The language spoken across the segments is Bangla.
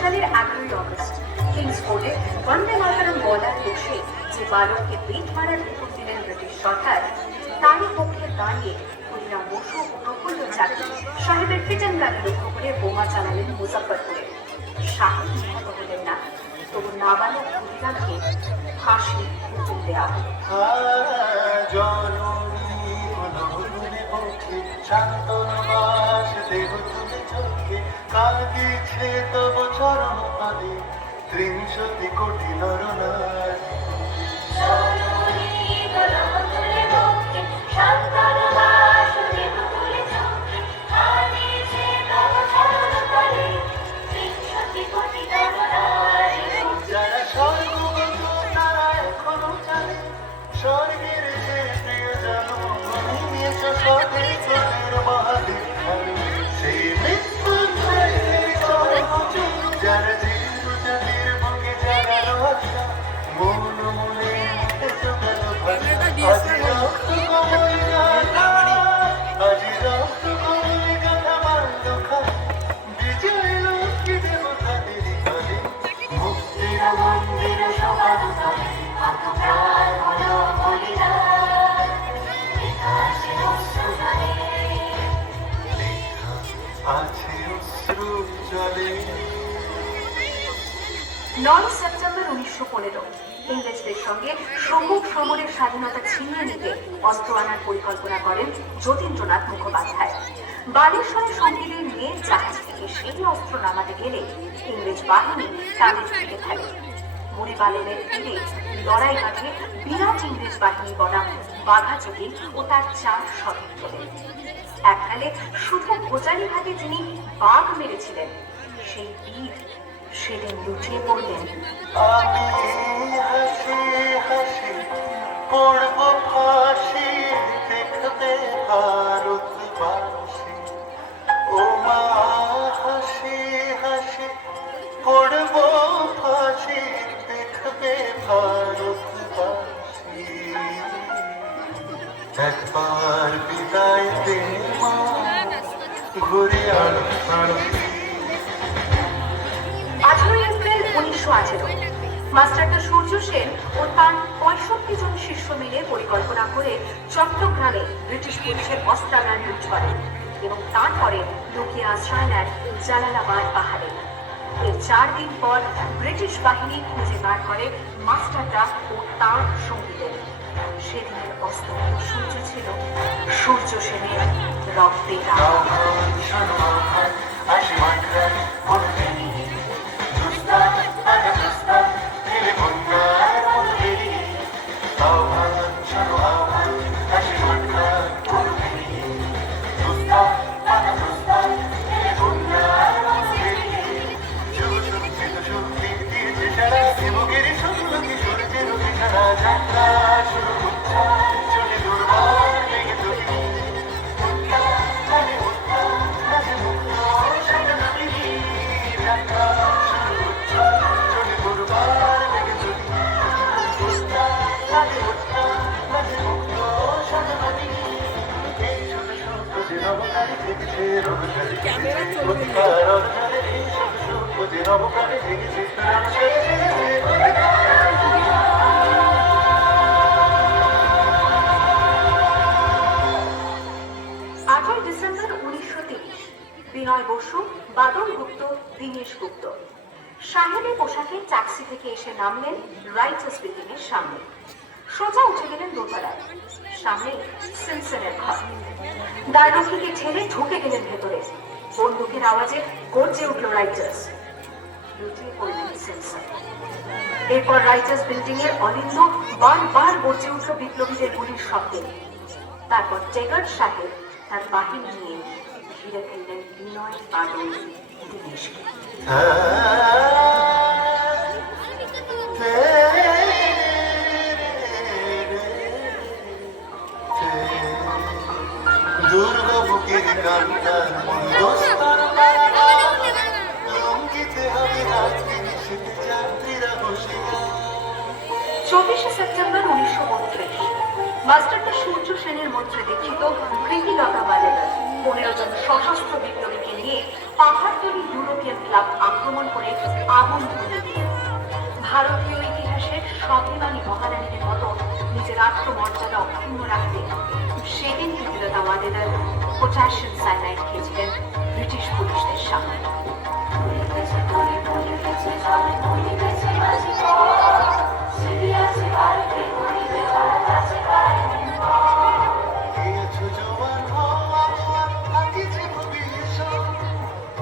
সালের 11ই অগস্ট কিংসফোর্ডে বন্দে মাতরম বলার দোষে যে বালককে পেট মারার হুকুম দিলেন ব্রিটিশ সরকার, তারই পক্ষে দাঁড়িয়ে ক্ষুদিরাম বসু ও প্রফুল্ল চাকী সাহেবের ফিটন গাড়ি লক্ষ্য করে বোমা চালালেন মুজফ্ফরপুরে। সাহেব নিহত হলেন না, তবু নাবালক ক্ষুদিরামকে ফাঁসির হুকুম দেওয়া হল। কাঁদিছে তব চরণ পাদে ৩০০ কোটি নরনারী। যারা স্বর্গগত তারা এখনো জানে স্বর্গের যে প্রিয় জানো নিয়েছ স্বদেশের মহাদেব সেই মৃত্যু যারা জীব জাতির বুকে জাগালো আশা মন মনে জোগালো ভাষা আজি রক্ত কমল গাথা আজি রক্ত কমল গাথা মারল খায় বিজয় লক্ষ্মী দেবতাদের কালে মুক্তির মন্দির সবার তলে কত প্রাণ হলো বলিদান ইতিহাসে অশ্রু জলে আছে অশ্রু জলে। 9 সেপ্টেম্বর 1915 ইংরেজদের সঙ্গে সম্মুখ সমরের স্বাধীনতা ছিনিয়ে নিতে অস্ত্র আনার পরিকল্পনা করেন যতীন্দ্রনাথ মুখোপাধ্যায়। বালেশ্বরে সঙ্গীদের নিয়ে জাহাজ থেকে সেই অস্ত্র নামাতে গেলে ইংরেজ বাহিনী তাদের থেকে ফেলে। মুড়িবালনের তীরে লড়াই মাঠে বিরাট ইংরেজ বাহিনী বনাম বাঘাযতীন ও তার 4 সদর তোলে। এককালে শুধু গোজারি হাতে যিনি বাঘ মেরেছিলেন, সেই বীর সেদিন লুটিয়ে পড়লেন। আমি হাসি হাসি পড়ব ফাঁসি দেখবে ভারতবাসী ও মা হাসি হাসি পড়ব ফাঁসি দেখবে ভারতবাসী একবার বিদায় দে মা ঘুরে আলো 18 এপ্রিল 1918 মাস্টারদা সূর্য সেন ও তার 65 জন শিষ্য মিলে পরিকল্পনা করে চট্টগ্রামে ব্রিটিশ পুলিশের অস্ত্রাগার লুট করেন এবং তারপরে লুকিয়ে আশ্রয় নেন জালালাবাদ পাহাড়ে। এর 4 দিন পর ব্রিটিশ বাহিনী খুঁজে বার করে মাস্টারদা ও তার সঙ্গীদের। সেদিনের অস্তমিত সূর্য ছিল সূর্য সেনের রক্তে ক্যামেরা ডিসেম্বর 1930 বিনয় বসু, বাদল গুপ্ত, দীনেশ গুপ্ত সাহেবের পোশাকে ট্যাক্সি থেকে এসে নামলেন রাইটার্স বিল্ডিং এর সামনে। সোজা উঠে গেলেন দোতলায়। সামনে সিমসনের ঘর। দ্বাররক্ষীকে ঠেলে ঢুকে গেলেন ভেতরে। বন্দুকের আওয়াজে গর্জে উঠল রাইটার্স। লুটিয়ে পড়লেন সিমসন। এরপর রাইটার্স বিল্ডিং এর অলিন্দ বারবার গর্জে উঠল বিপ্লবীদের গুলির শব্দে। তারপর টেগার সাহেব তার বাহিনী নিয়ে ঘিরে ফেললেন বিনয়, বাদল, দীনেশকে। দুর্গবুকের গানটা লঙ্কিতে হবে রাজদিন শীতে যাত্রীরা বসে। 24 সেপ্টেম্বর 1932 মাস্টারদা সূর্য সেনের মধ্যে দীক্ষিত সশস্ত্র বিপ্লবীকে নিয়ে পাহাড়তলি ইউরোপিয়ান ক্লাব আক্রমণ করে আগুন ধরিয়ে দিলেন। ভারতীয় ইতিহাসের স্বাভিমানী মহারানীদের মতো নিজের আত্মমর্যাদা অক্ষুণ্ণ রাখতে সেদিন প্রীতিলতা ওয়াডেদার পটাশিয়াম সায়ানাইড খেয়েছিলেন ব্রিটিশ পুলিশদের সামনে। খেয়েছো জোয়ান হওয়া থাকিছে ভবিষ্য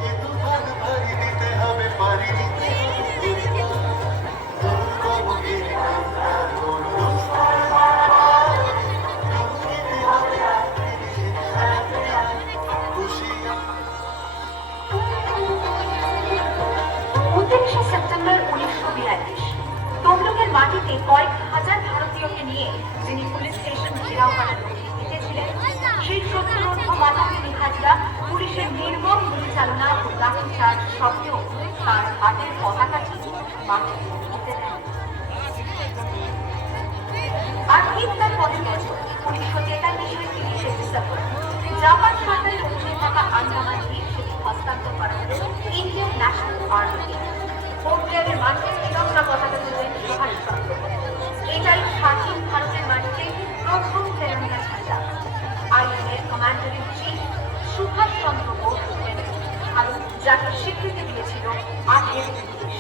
এ তুফান ভারী দিতে হবে পারি দিতে হবে দুর্গমের কান্নার বন্ধুস্থান রঙিতে হবে রাত্রি খুশিয়া 29শে সেপ্টেম্বর 1942 তমলুকের মাটিতে কয়েক হাজার ভারতীয়কে নিয়ে যিনি পুলিশ স্টেশন ঘেরাও করার লক্ষ্যে জিতেছিলেন, সেই 70 মাতাপিনী হাজরা পুলিশের নির্মম গুলিচালনা ও লাঠিচার্জ সত্ত্বেও তার হাতের পতাকাটি মাটিতে পুঁতে দেন। আর ঠিক তার পরের বছর 1943-এর 30শে ডিসেম্বর জাপান সরকারের অধীনে থাকা আন্দামান দ্বীপ সেটি হস্তান্তর করা হল ইন্ডিয়ান ন্যাশনাল আর্মিকে। পোর্টব্লেয়ারের মাঠে ত্রিরঙ্গা পতাকা তুললেন সুভাষচন্দ্র। এটাই স্বাধীন ভারতের মাটিতে প্রথম ত্রিরঙ্গা ঝান্ডা। আইএনএর commander in chief Subhash Chandra Bose হলেন ভারত যাকে স্বীকৃতি দিয়েছিল 18 দেশ।